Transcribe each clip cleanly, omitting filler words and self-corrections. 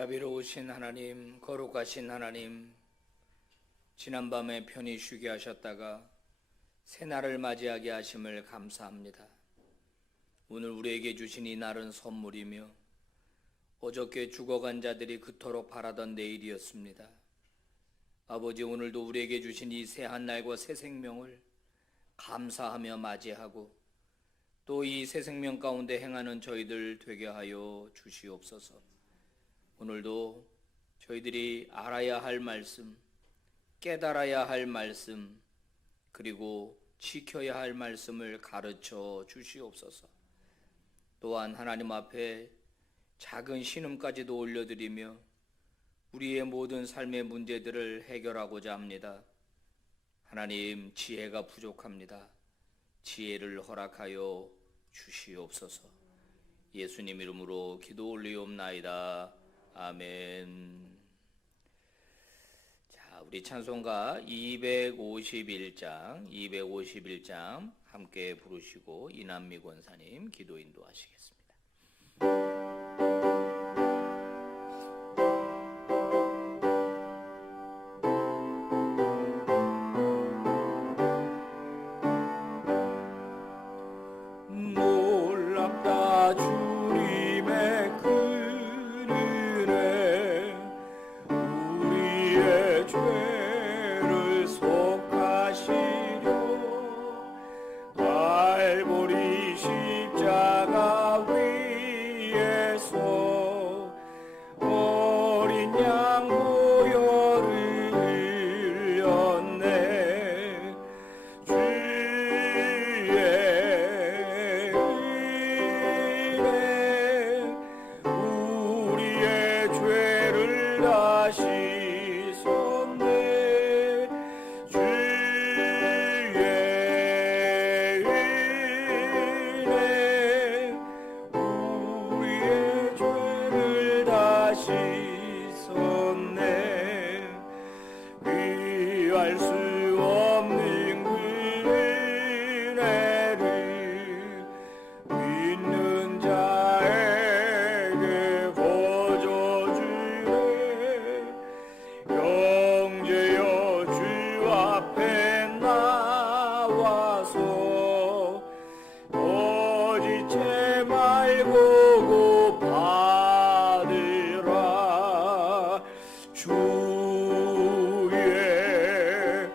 자비로우신 하나님, 거룩하신 하나님, 지난밤에 편히 쉬게 하셨다가 새날을 맞이하게 하심을 감사합니다. 오늘 우리에게 주신 이 날은 선물이며 어저께 죽어간 자들이 그토록 바라던 내일이었습니다. 아버지, 오늘도 우리에게 주신 이 새 한날과 새 생명을 감사하며 맞이하고 또 이 새 생명 가운데 행하는 저희들 되게 하여 주시옵소서. 오늘도 저희들이 알아야 할 말씀, 깨달아야 할 말씀, 그리고 지켜야 할 말씀을 가르쳐 주시옵소서. 또한 하나님 앞에 작은 신음까지도 올려드리며 우리의 모든 삶의 문제들을 해결하고자 합니다. 하나님, 지혜가 부족합니다. 지혜를 허락하여 주시옵소서. 예수님 이름으로 기도 올리옵나이다. 아멘. 자, 우리 찬송가 251장 함께 부르시고 이남미 권사님 기도 인도하시겠습니다. 놀랍다 주님의 우리의 죄를 속하시려 갈보리 십자가 위에서 어린 양 보혈을 흘렸네. 주의 은혜 우리의 죄를 다 씻었네. 주의 은혜 우리의 죄를 다 씻었네. 비할 수 없는 그 은혜를 믿는 자에게 거저주네. 형제여 주 앞에 나와서 거짓죄 말고 고 받으라. 주의 은혜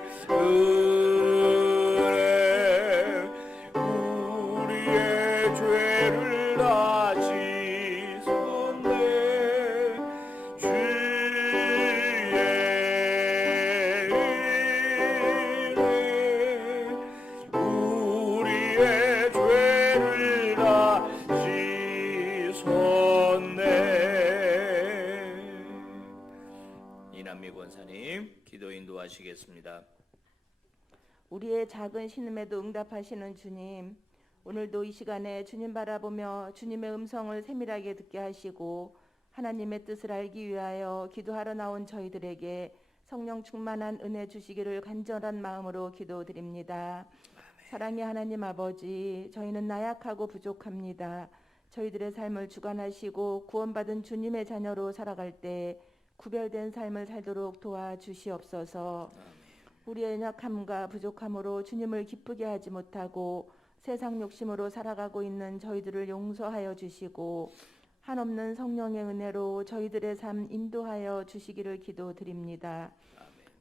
우리의 죄를 다 씻었네. 주의 은혜 우리의 죄를 다 씻었네. 이남미 권사님 기도 인도하시겠습니다. 우리의 작은 신음에도 응답하시는 주님, 오늘도 이 시간에 주님 바라보며 주님의 음성을 세밀하게 듣게 하시고 하나님의 뜻을 알기 위하여 기도하러 나온 저희들에게 성령 충만한 은혜 주시기를 간절한 마음으로 기도드립니다. 사랑의 하나님 아버지, 저희는 나약하고 부족합니다. 저희들의 삶을 주관하시고 구원받은 주님의 자녀로 살아갈 때 구별된 삶을 살도록 도와주시옵소서. 우리의 연약함과 부족함으로 주님을 기쁘게 하지 못하고 세상 욕심으로 살아가고 있는 저희들을 용서하여 주시고 한없는 성령의 은혜로 저희들의 삶 인도하여 주시기를 기도드립니다.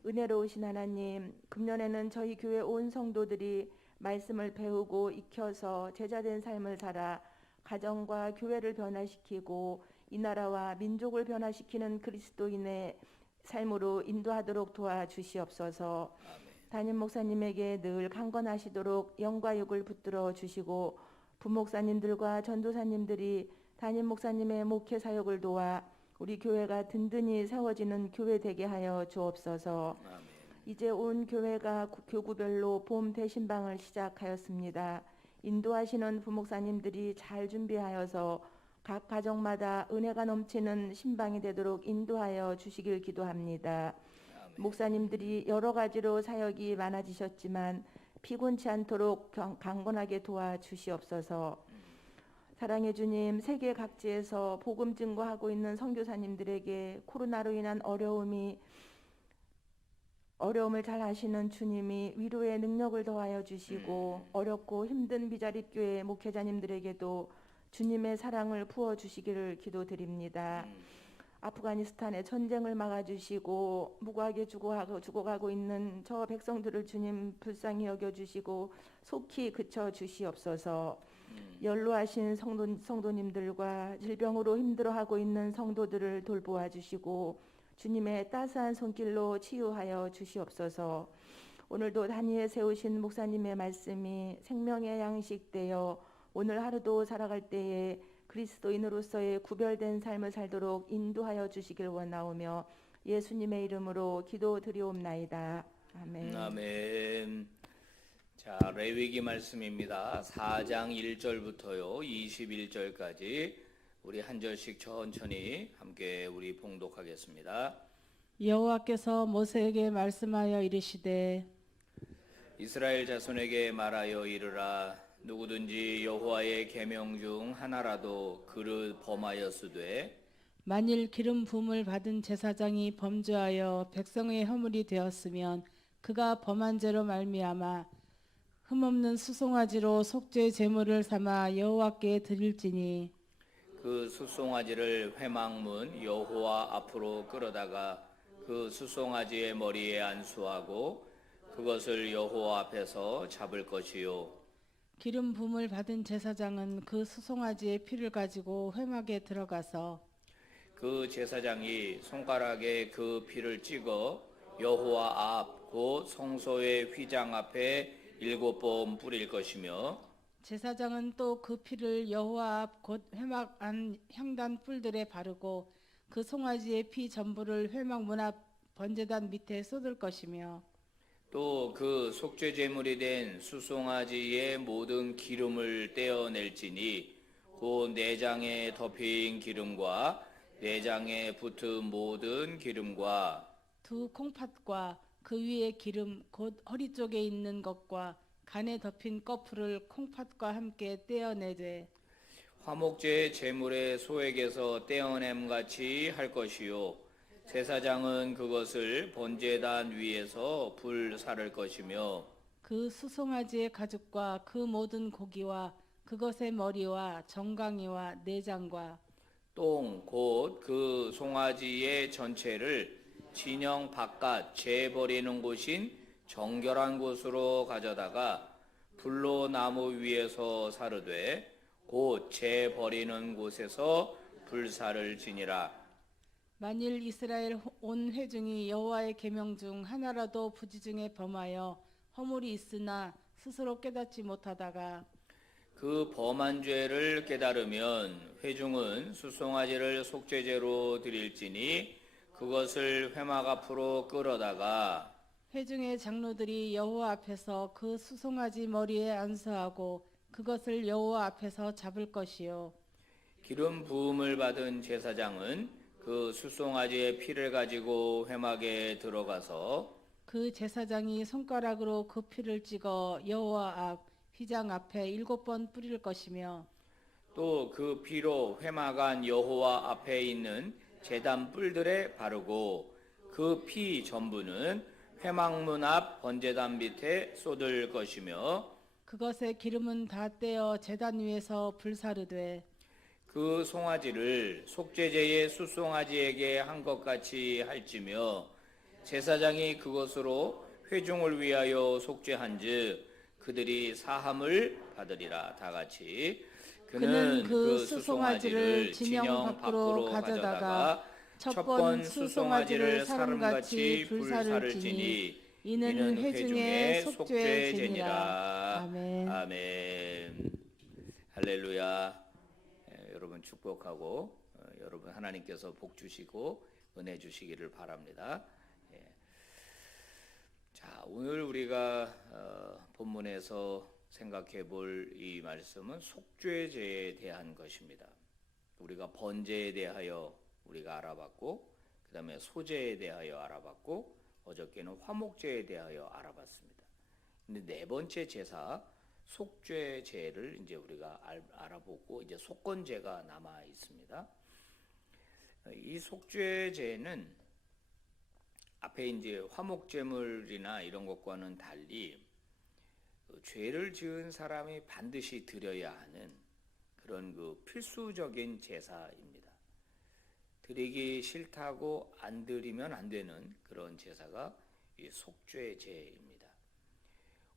은혜로우신 하나님, 금년에는 저희 교회 온 성도들이 말씀을 배우고 익혀서 제자된 삶을 살아 가정과 교회를 변화시키고 이 나라와 민족을 변화시키는 그리스도인의 삶으로 인도하도록 도와주시옵소서. 담임 목사님에게 늘 강건하시도록 영과 육을 붙들어 주시고 부목사님들과 전도사님들이 담임 목사님의 목회 사역을 도와 우리 교회가 든든히 세워지는 교회 되게 하여 주옵소서. 이제 온 교회가 교구별로 봄 대신방을 시작하였습니다. 인도하시는 부목사님들이 잘 준비하여서 각 가정마다 은혜가 넘치는 신방이 되도록 인도하여 주시길 기도합니다. 목사님들이 여러 가지로 사역이 많아지셨지만 피곤치 않도록 강건하게 도와주시옵소서. 사랑의 주님, 세계 각지에서 복음 증거하고 있는 선교사님들에게 코로나로 인한 어려움을 잘 아시는 주님이 위로의 능력을 더하여 주시고 어렵고 힘든 비자립 교회 목회자님들에게도 주님의 사랑을 부어 주시기를 기도드립니다. 아프가니스탄의 전쟁을 막아주시고 무고하게 죽어가고 있는 저 백성들을 주님 불쌍히 여겨주시고 속히 그쳐 주시옵소서. 연로하신 성도님들과 질병으로 힘들어하고 있는 성도들을 돌보아 주시고 주님의 따스한 손길로 치유하여 주시옵소서. 오늘도 단위에 세우신 목사님의 말씀이 생명의 양식 되어 오늘 하루도 살아갈 때에 그리스도인으로서의 구별된 삶을 살도록 인도하여 주시길 원하오며 예수님의 이름으로 기도드리옵나이다. 아멘. 아멘. 자, 레위기 말씀입니다. 4장 1절부터요 21절까지 우리 한 절씩 천천히 함께 우리 봉독하겠습니다. 여호와께서 모세에게 말씀하여 이르시되 이스라엘 자손에게 말하여 이르라. 누구든지 여호와의 계명 중 하나라도 그를 범하였으되 만일 기름 부음을 받은 제사장이 범죄하여 백성의 허물이 되었으면 그가 범한 죄로 말미암아 흠없는 수송아지로 속죄 제물을 삼아 여호와께 드릴지니 그 수송아지를 회막문 여호와 앞으로 끌어다가 그 수송아지의 머리에 안수하고 그것을 여호와 앞에서 잡을 것이요 기름 부음을 받은 제사장은 그 수송아지의 피를 가지고 회막에 들어가서 그 제사장이 손가락에 그 피를 찍어 여호와 앞 곧 성소의 휘장 앞에 7번 뿌릴 것이며 제사장은 또 그 피를 여호와 앞 곧 회막 안 향단 뿔들에 바르고 그 송아지의 피 전부를 회막 문 앞 번제단 밑에 쏟을 것이며 또 그 속죄 제물이 된 수송아지의 모든 기름을 떼어낼지니 그 내장에 덮인 기름과 내장에 붙은 모든 기름과 두 콩팥과 그 위에 기름 곧 허리 쪽에 있는 것과 간에 덮인 꺼풀을 콩팥과 함께 떼어내되 화목제 제물의 소액에서 떼어냄 같이 할 것이요 제사장은 그것을 번제단 위에서 불 사를 것이며 그 수송아지의 가죽과 그 모든 고기와 그것의 머리와 정강이와 내장과 똥 곧 그 송아지의 전체를 진영 바깥 재 버리는 곳인 정결한 곳으로 가져다가 불로 나무 위에서 사르되 곧 재 버리는 곳에서 불사를 지니라. 만일 이스라엘 온 회중이 여호와의 계명 중 하나라도 부지 중에 범하여 허물이 있으나 스스로 깨닫지 못하다가 그 범한 죄를 깨달으면 회중은 수송아지를 속죄제로 드릴지니 그것을 회막 앞으로 끌어다가 회중의 장로들이 여호와 앞에서 그 수송아지 머리에 안수하고 그것을 여호와 앞에서 잡을 것이요 기름 부음을 받은 제사장은 그 수송아지의 피를 가지고 회막에 들어가서 그 제사장이 손가락으로 그 피를 찍어 여호와 앞 휘장 앞에 7번 뿌릴 것이며 또 그 피로 회막 안 여호와 앞에 있는 제단 뿔들에 바르고 그 피 전부는 회막문 앞 번제단 밑에 쏟을 것이며 그것의 기름은 다 떼어 제단 위에서 불사르되 그 송아지를 속죄제의 수송아지에게 한 것 같이 할지며 제사장이 그것으로 회중을 위하여 속죄한즉 그들이 사함을 받으리라. 다 같이 그는 그 수송아지를 진영 밖으로 가져다가 첫 번 수송아지를 사름같이 불사를 지니 이는 회중의 속죄제니라. 아멘. 아멘. 할렐루야. 여러분 축복하고 여러분 하나님께서 복 주시고 은혜 주시기를 바랍니다. 자, 오늘 우리가 본문에서 생각해 볼 이 말씀은 속죄제에 대한 것입니다. 우리가 번제에 대하여 우리가 알아봤고 그 다음에 소제에 대하여 알아봤고 어저께는 화목제에 대하여 알아봤습니다. 근데 네 번째 제사 속죄제를 이제 우리가 알아보고 이제 속건제가 남아 있습니다. 이 속죄제는 앞에 이제 화목제물이나 이런 것과는 달리 죄를 지은 사람이 반드시 드려야 하는 그런 그 필수적인 제사입니다. 드리기 싫다고 안 드리면 안 되는 그런 제사가 이 속죄제입니다.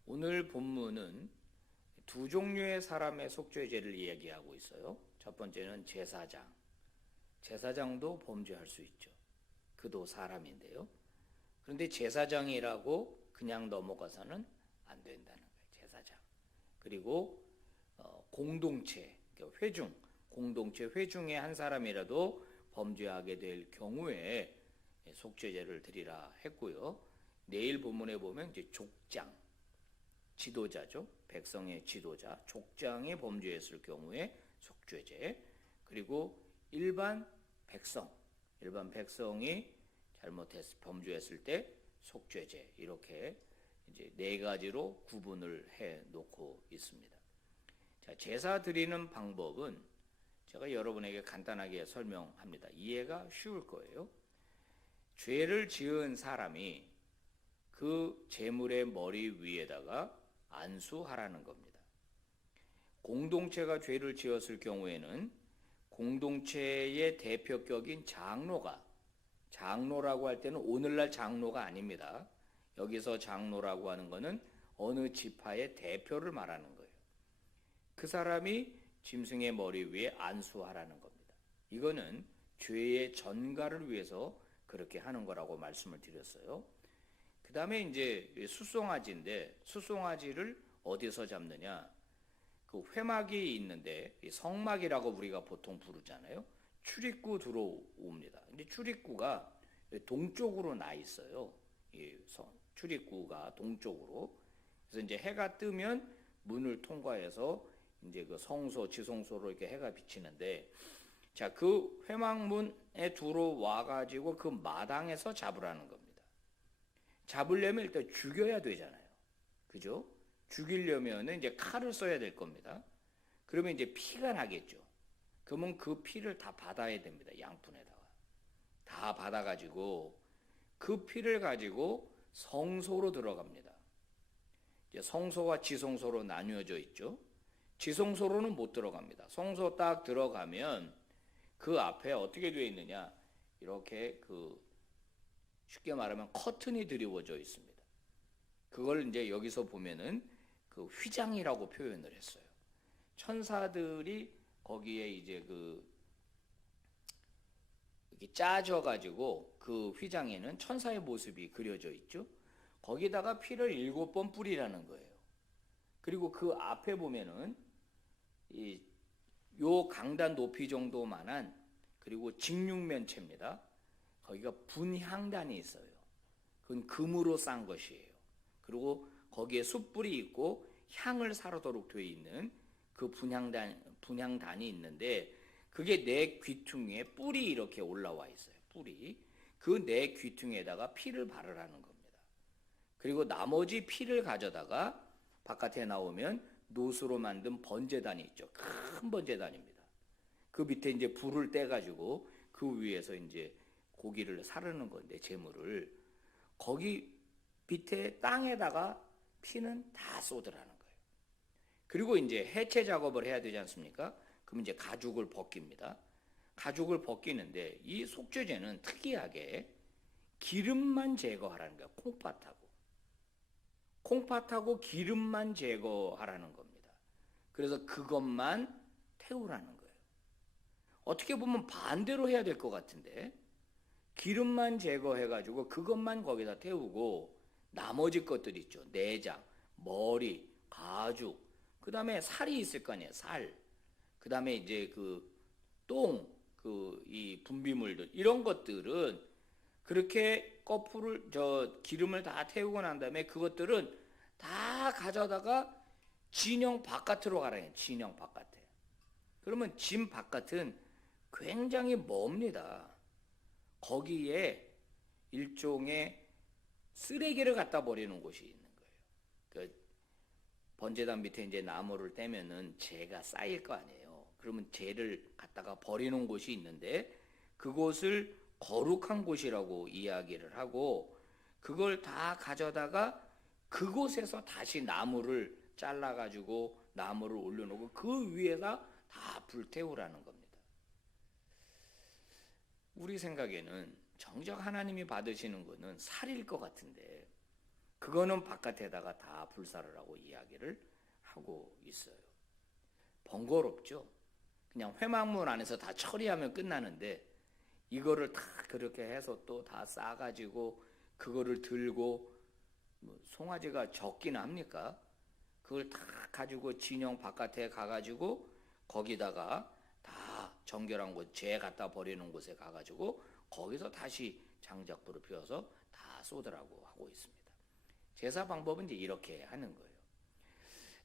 오늘 본문은 두 종류의 사람의 속죄제를 이야기하고 있어요. 첫 번째는 제사장. 제사장도 범죄할 수 있죠. 그도 사람인데요. 그런데 제사장이라고 그냥 넘어가서는 안 된다는 거예요. 제사장. 그리고 공동체, 회중, 공동체 회중의 한 사람이라도 범죄하게 될 경우에 속죄제를 드리라 했고요. 내일 본문에 보면 이제 족장, 지도자죠. 백성의 지도자, 족장이 범죄했을 경우에 속죄제, 그리고 일반 백성이 범죄했을 때 속죄제, 이렇게 이제 네 가지로 구분을 해 놓고 있습니다. 자, 제사 드리는 방법은 제가 여러분에게 간단하게 설명합니다. 이해가 쉬울 거예요. 죄를 지은 사람이 그 제물의 머리 위에다가 안수하라는 겁니다. 공동체가 죄를 지었을 경우에는 공동체의 대표격인 장로라고 할 때는 오늘날 장로가 아닙니다. 여기서 장로라고 하는 것은 어느 지파의 대표를 말하는 거예요. 그 사람이 짐승의 머리 위에 안수하라는 겁니다. 이거는 죄의 전가를 위해서 그렇게 하는 거라고 말씀을 드렸어요. 그 다음에 이제 수송아지인데, 수송아지를 어디서 잡느냐? 그 회막이 있는데, 성막이라고 우리가 보통 부르잖아요. 출입구 들어옵니다. 근데 출입구가 동쪽으로 나 있어요. 출입구가 동쪽으로. 그래서 이제 해가 뜨면 문을 통과해서 이제 그 성소, 지성소로 이렇게 해가 비치는데, 자, 그 회막문에 들어와 가지고 그 마당에서 잡으라는 겁니다. 잡으려면 일단 죽여야 되잖아요. 그죠? 죽이려면 이제 칼을 써야 될 겁니다. 그러면 이제 피가 나겠죠. 그러면 그 피를 다 받아야 됩니다. 양푼에다가. 다 받아가지고 그 피를 가지고 성소로 들어갑니다. 이제 성소와 지성소로 나뉘어져 있죠. 지성소로는 못 들어갑니다. 성소 딱 들어가면 그 앞에 어떻게 되어 있느냐. 이렇게 쉽게 말하면 커튼이 드리워져 있습니다. 그걸 이제 여기서 보면은 그 휘장이라고 표현을 했어요. 천사들이 거기에 이제 이렇게 짜져가지고 그 휘장에는 천사의 모습이 그려져 있죠. 거기다가 피를 7번 뿌리라는 거예요. 그리고 그 앞에 보면은 요 강단 높이 정도만한, 그리고 직육면체입니다. 거기가 분향단이 있어요. 그건 금으로 싼 것이에요. 그리고 거기에 숯불이 있고 향을 사르도록 되어 있는 그 분향단이 있는데, 그게 내 귀퉁이에 뿔이 이렇게 올라와 있어요. 뿔이. 그 내 귀퉁이에다가 피를 바르라는 겁니다. 그리고 나머지 피를 가져다가 바깥에 나오면 노수로 만든 번제단이 있죠. 큰 번제단입니다. 그 밑에 이제 불을 떼가지고 그 위에서 이제 고기를 사르는 건데, 제물을. 거기 밑에 땅에다가 피는 다 쏟으라는 거예요. 그리고 이제 해체 작업을 해야 되지 않습니까? 그럼 이제 가죽을 벗깁니다. 가죽을 벗기는데, 이 속죄제는 특이하게 기름만 제거하라는 거예요. 콩팥하고 기름만 제거하라는 겁니다. 그래서 그것만 태우라는 거예요. 어떻게 보면 반대로 해야 될 것 같은데, 기름만 제거해가지고 그것만 거기다 태우고 나머지 것들 있죠. 내장, 머리, 가죽, 그 다음에 살이 있을 거 아니에요. 살. 그 다음에 이제 이 분비물들, 이런 것들은 그렇게 기름을 다 태우고 난 다음에 그것들은 다 가져다가 진영 바깥으로 가라요. 진영 바깥에. 그러면 진 바깥은 굉장히 멉니다. 거기에 일종의 쓰레기를 갖다 버리는 곳이 있는 거예요. 번제단 밑에 이제 나무를 떼면은 재가 쌓일 거 아니에요. 그러면 재를 갖다가 버리는 곳이 있는데 그곳을 거룩한 곳이라고 이야기를 하고 그걸 다 가져다가 그곳에서 다시 나무를 잘라가지고 나무를 올려놓고 그 위에다 다 불태우라는 겁니다. 우리 생각에는 정작 하나님이 받으시는 거는 살일 것 같은데 그거는 바깥에다가 다 불사를 하고 이야기를 하고 있어요. 번거롭죠. 그냥 회막문 안에서 다 처리하면 끝나는데 이거를 다 그렇게 해서 또 다 싸가지고 그거를 들고 송아지가 적긴 합니까? 그걸 다 가지고 진영 바깥에 가가지고 거기다가 다 정결한 곳, 재 갖다 버리는 곳에 가가지고 거기서 다시 장작불을 피워서 다 쏘더라고 하고 있습니다. 제사 방법은 이제 이렇게 하는 거예요.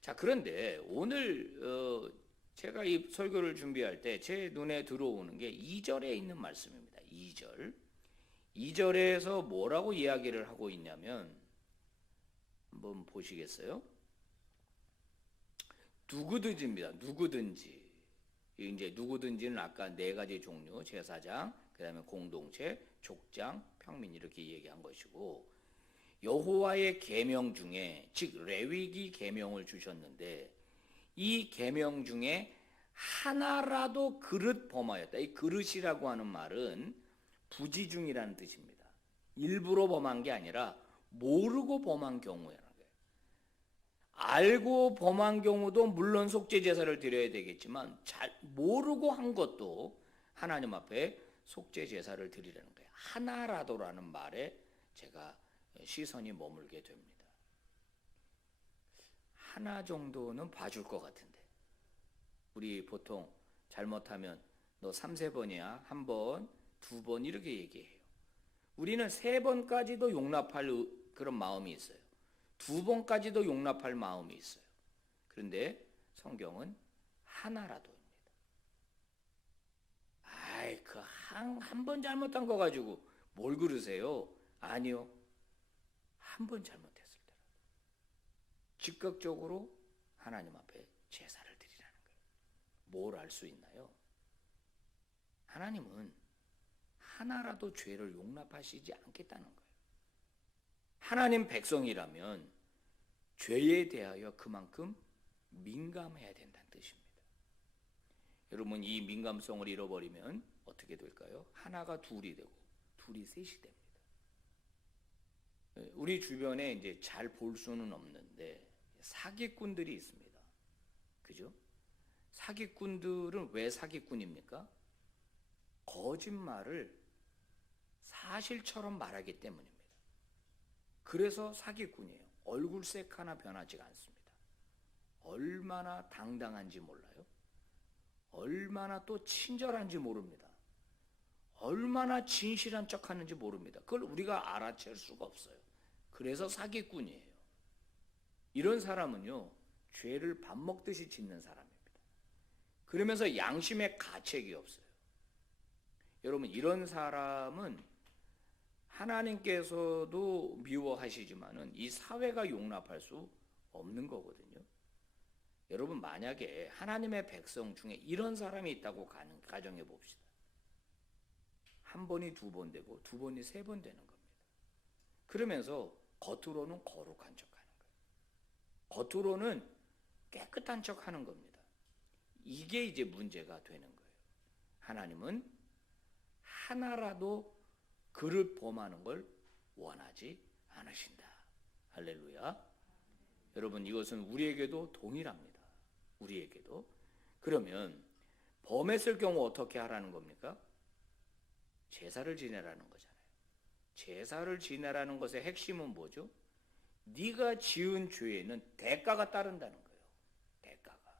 자, 그런데 오늘 제가 이 설교를 준비할 때 제 눈에 들어오는 게 2절에 있는 말씀입니다. 2절. 2절에서 뭐라고 이야기를 하고 있냐면 한번 보시겠어요? 누구든지입니다. 누구든지. 이제 누구든지는 아까 네 가지 종류, 제사장, 그다음에 공동체, 족장, 평민 이렇게 얘기한 것이고 여호와의 계명 중에 즉 레위기 계명을 주셨는데 이 계명 중에 하나라도 그릇 범하였다. 이 그릇이라고 하는 말은 부지중이라는 뜻입니다. 일부러 범한 게 아니라 모르고 범한 경우라는 거예요. 알고 범한 경우도 물론 속죄 제사를 드려야 되겠지만 잘 모르고 한 것도 하나님 앞에 속죄 제사를 드리라는 거예요. 하나라도라는 말에 제가 시선이 머물게 됩니다. 하나 정도는 봐줄 것 같은데 우리 보통 잘못하면 너 3-4번이야. 1번, 2번 이렇게 얘기해요. 우리는 3번까지도 용납할 그런 마음이 있어요. 2번까지도 용납할 마음이 있어요. 그런데 성경은 하나라도입니다. 아이, 그 한 번 잘못한 거 가지고 뭘 그러세요? 아니요. 한 번 잘못했을 때라 즉각적으로 하나님 앞에 제사를 드리라는 거예요. 뭘 알 수 있나요? 하나님은 하나라도 죄를 용납하시지 않겠다는 거예요. 하나님 백성이라면 죄에 대하여 그만큼 민감해야 된다는 뜻입니다. 여러분 이 민감성을 잃어버리면 어떻게 될까요? 하나가 둘이 되고 둘이 셋이 됩니다. 우리 주변에 이제 잘 볼 수는 없는데 사기꾼들이 있습니다. 그죠? 사기꾼들은 왜 사기꾼입니까? 거짓말을 사실처럼 말하기 때문입니다. 그래서 사기꾼이에요. 얼굴색 하나 변하지가 않습니다. 얼마나 당당한지 몰라요. 얼마나 또 친절한지 모릅니다. 얼마나 진실한 척하는지 모릅니다. 그걸 우리가 알아챌 수가 없어요. 그래서 사기꾼이에요. 이런 사람은요, 죄를 밥 먹듯이 짓는 사람입니다. 그러면서 양심의 가책이 없어요. 여러분, 이런 사람은 하나님께서도 미워하시지만은 이 사회가 용납할 수 없는 거거든요. 여러분, 만약에 하나님의 백성 중에 이런 사람이 있다고 가정해 봅시다. 1번이 2번 되고 2번이 3번 되는 겁니다. 그러면서 겉으로는 거룩한 척하는 거예요. 겉으로는 깨끗한 척하는 겁니다. 이게 이제 문제가 되는 거예요. 하나님은 하나라도 그를 범하는 걸 원하지 않으신다. 할렐루야. 여러분 이것은 우리에게도 동일합니다. 우리에게도. 그러면 범했을 경우 어떻게 하라는 겁니까? 제사를 지내라는 거잖아요. 제사를 지내라는 것의 핵심은 뭐죠? 네가 지은 죄에는 대가가 따른다는 거예요. 대가가.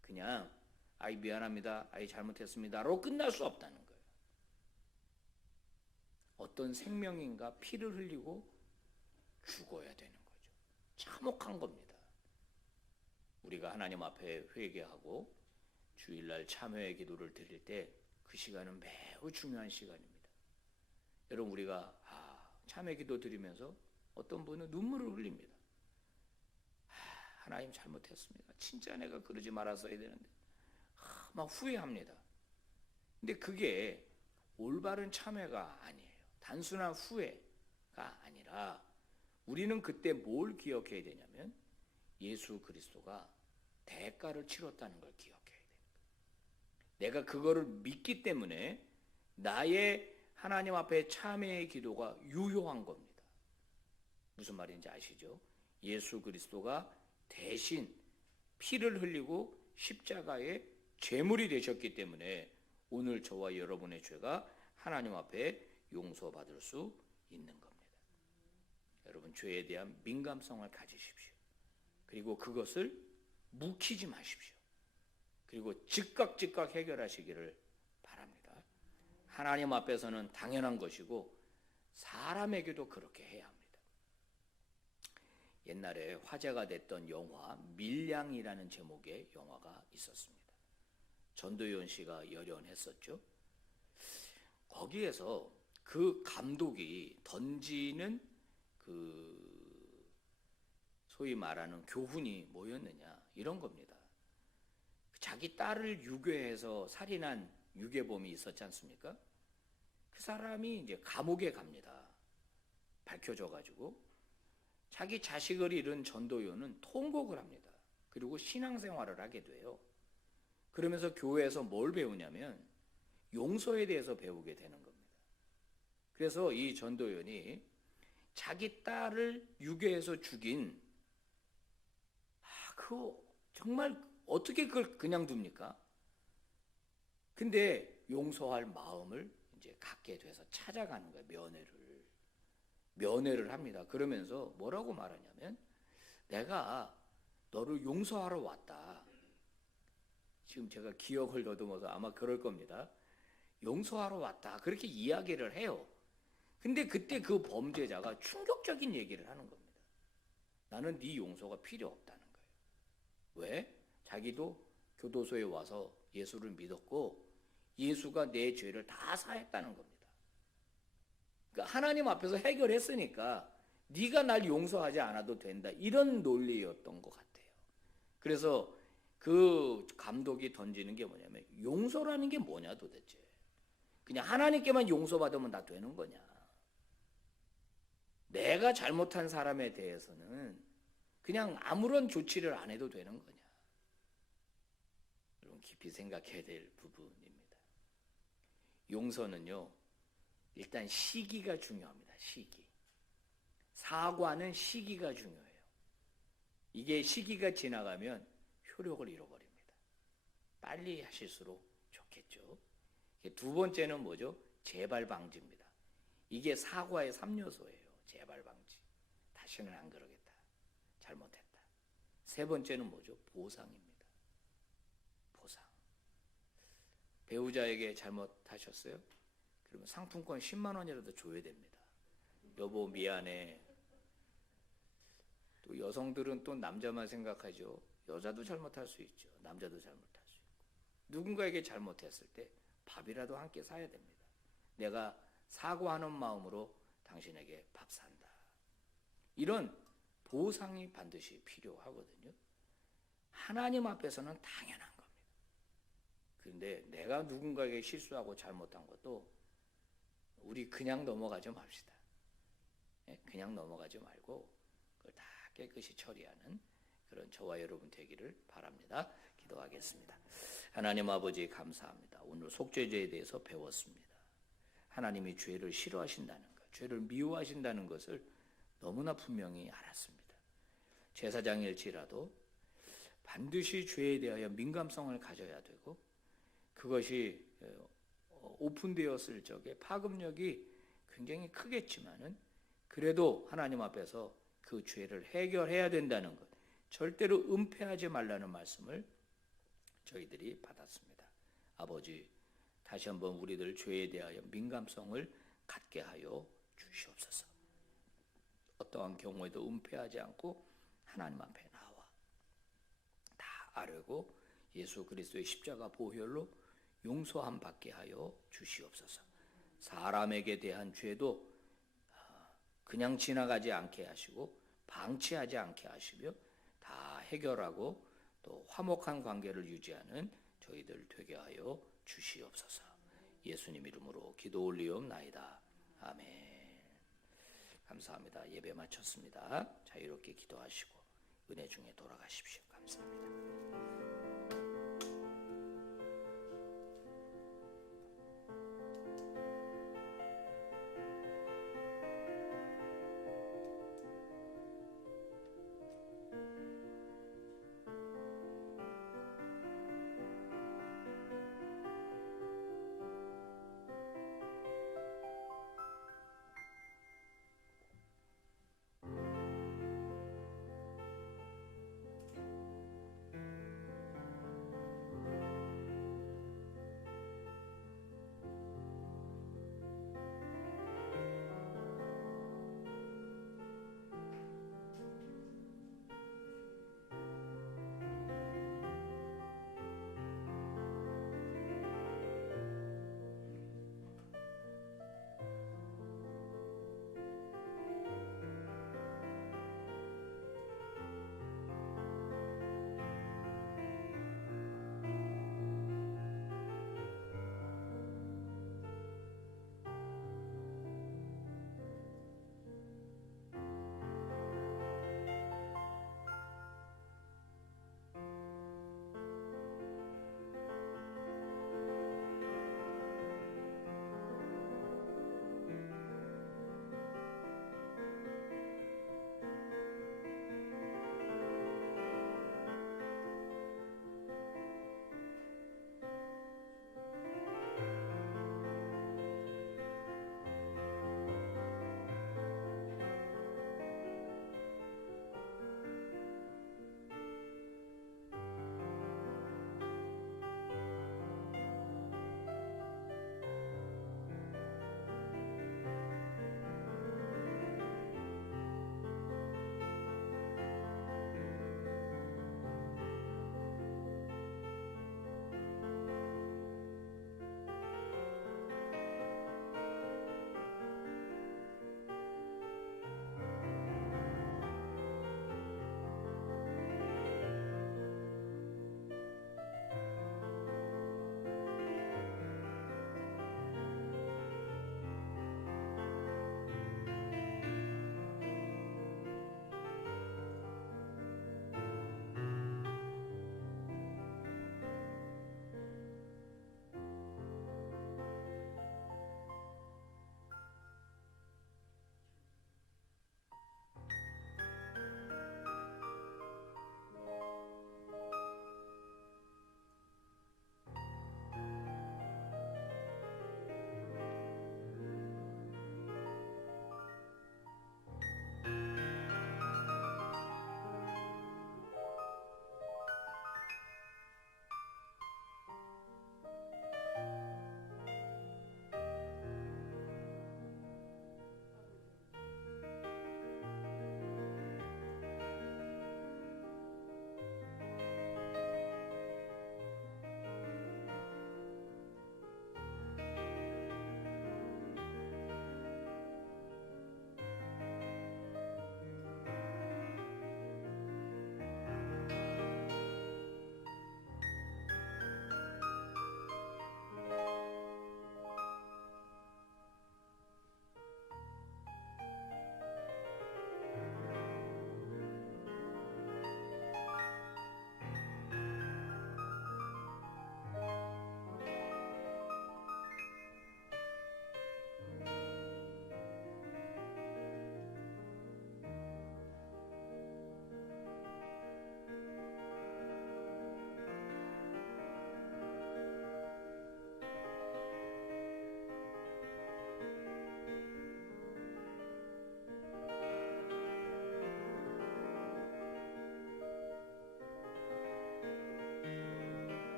그냥 아이 미안합니다. 아이 잘못했습니다로 끝날 수 없다는 거예요. 어떤 생명인가 피를 흘리고 죽어야 되는 거죠. 참혹한 겁니다. 우리가 하나님 앞에 회개하고 주일날 참회의 기도를 드릴 때 그 시간은 매우 중요한 시간입니다. 여러분 우리가 참회 기도 드리면서 어떤 분은 눈물을 흘립니다. 하나님 잘못했습니다. 진짜 내가 그러지 말았어야 되는데 막 후회합니다. 근데 그게 올바른 참회가 아니에요. 단순한 후회가 아니라 우리는 그때 뭘 기억해야 되냐면 예수 그리스도가 대가를 치렀다는 걸 기억해야 됩니다. 내가 그거를 믿기 때문에 나의 하나님 앞에 참회의 기도가 유효한 겁니다. 무슨 말인지 아시죠? 예수 그리스도가 대신 피를 흘리고 십자가의 제물이 되셨기 때문에 오늘 저와 여러분의 죄가 하나님 앞에 용서받을 수 있는 겁니다. 여러분 죄에 대한 민감성을 가지십시오. 그리고 그것을 묵히지 마십시오. 그리고 즉각 해결하시기를 바랍니다. 하나님 앞에서는 당연한 것이고 사람에게도 그렇게 해야 합니다. 옛날에 화제가 됐던 영화 밀양이라는 제목의 영화가 있었습니다. 전도연 씨가 열연했었죠. 거기에서 그 감독이 던지는 그 소위 말하는 교훈이 뭐였느냐 이런 겁니다. 자기 딸을 유괴해서 살인한 유괴범이 있었지 않습니까? 그 사람이 이제 감옥에 갑니다. 밝혀져 가지고 자기 자식을 잃은 전도연은 통곡을 합니다. 그리고 신앙생활을 하게 돼요. 그러면서 교회에서 뭘 배우냐면 용서에 대해서 배우게 되는 겁니다. 그래서 이 전도연이 자기 딸을 유괴해서 죽인 그거 정말 어떻게 그걸 그냥 둡니까? 근데 용서할 마음을 이제 갖게 돼서 찾아가는 거예요. 면회를 합니다. 그러면서 뭐라고 말하냐면 내가 너를 용서하러 왔다. 지금 제가 기억을 더듬어서 아마 그럴 겁니다. 용서하러 왔다. 그렇게 이야기를 해요. 근데 그때 그 범죄자가 충격적인 얘기를 하는 겁니다. 나는 네 용서가 필요 없다는 거예요. 왜? 자기도 교도소에 와서 예수를 믿었고 예수가 내 죄를 다 사했다는 겁니다. 그러니까 하나님 앞에서 해결했으니까 네가 날 용서하지 않아도 된다. 이런 논리였던 것 같아요. 그래서 그 감독이 던지는 게 뭐냐면 용서라는 게 뭐냐 도대체. 그냥 하나님께만 용서받으면 다 되는 거냐. 내가 잘못한 사람에 대해서는 그냥 아무런 조치를 안 해도 되는 거냐. 여러분 깊이 생각해야 될 부분입니다. 용서는요. 일단 시기가 중요합니다. 시기. 사과는 시기가 중요해요. 이게 시기가 지나가면 효력을 잃어버립니다. 빨리 하실수록 좋겠죠. 두 번째는 뭐죠? 재발 방지입니다. 이게 사과의 3요소예요. 재발 방지. 다시는 안 그러겠다. 잘못했다. 세 번째는 뭐죠? 보상입니다. 보상. 배우자에게 잘못하셨어요? 그러면 상품권 10만 원이라도 줘야 됩니다. 여보 미안해. 또 여성들은 또 남자만 생각하죠. 여자도 잘못할 수 있죠. 남자도 잘못할 수 있고. 누군가에게 잘못했을 때 밥이라도 함께 사야 됩니다. 내가 사과하는 마음으로 당신에게 밥 산다. 이런 보상이 반드시 필요하거든요. 하나님 앞에서는 당연한 겁니다. 그런데 내가 누군가에게 실수하고 잘못한 것도 우리 그냥 넘어가지 맙시다. 그냥 넘어가지 말고 그걸 다 깨끗이 처리하는 그런 저와 여러분 되기를 바랍니다. 기도하겠습니다. 하나님 아버지 감사합니다. 오늘 속죄죄에 대해서 배웠습니다. 하나님이 죄를 싫어하신다는 것, 죄를 미워하신다는 것을 너무나 분명히 알았습니다. 제사장일지라도 반드시 죄에 대하여 민감성을 가져야 되고 그것이 오픈되었을 적에 파급력이 굉장히 크겠지만은 그래도 하나님 앞에서 그 죄를 해결해야 된다는 것, 절대로 은폐하지 말라는 말씀을 저희들이 받았습니다. 아버지, 다시 한번 우리들 죄에 대하여 민감성을 갖게 하여 주시옵소서. 어떠한 경우에도 은폐하지 않고 하나님 앞에 나와 다 아뢰고 예수 그리스도의 십자가 보혈로 용서함 받게 하여 주시옵소서. 사람에게 대한 죄도 그냥 지나가지 않게 하시고 방치하지 않게 하시며 다 해결하고 또 화목한 관계를 유지하는 저희들 되게 하여 주시옵소서. 예수님 이름으로 기도 올리옵나이다. 아멘. 감사합니다. 예배 마쳤습니다. 자유롭게 기도하시고 은혜 중에 돌아가십시오. 감사합니다.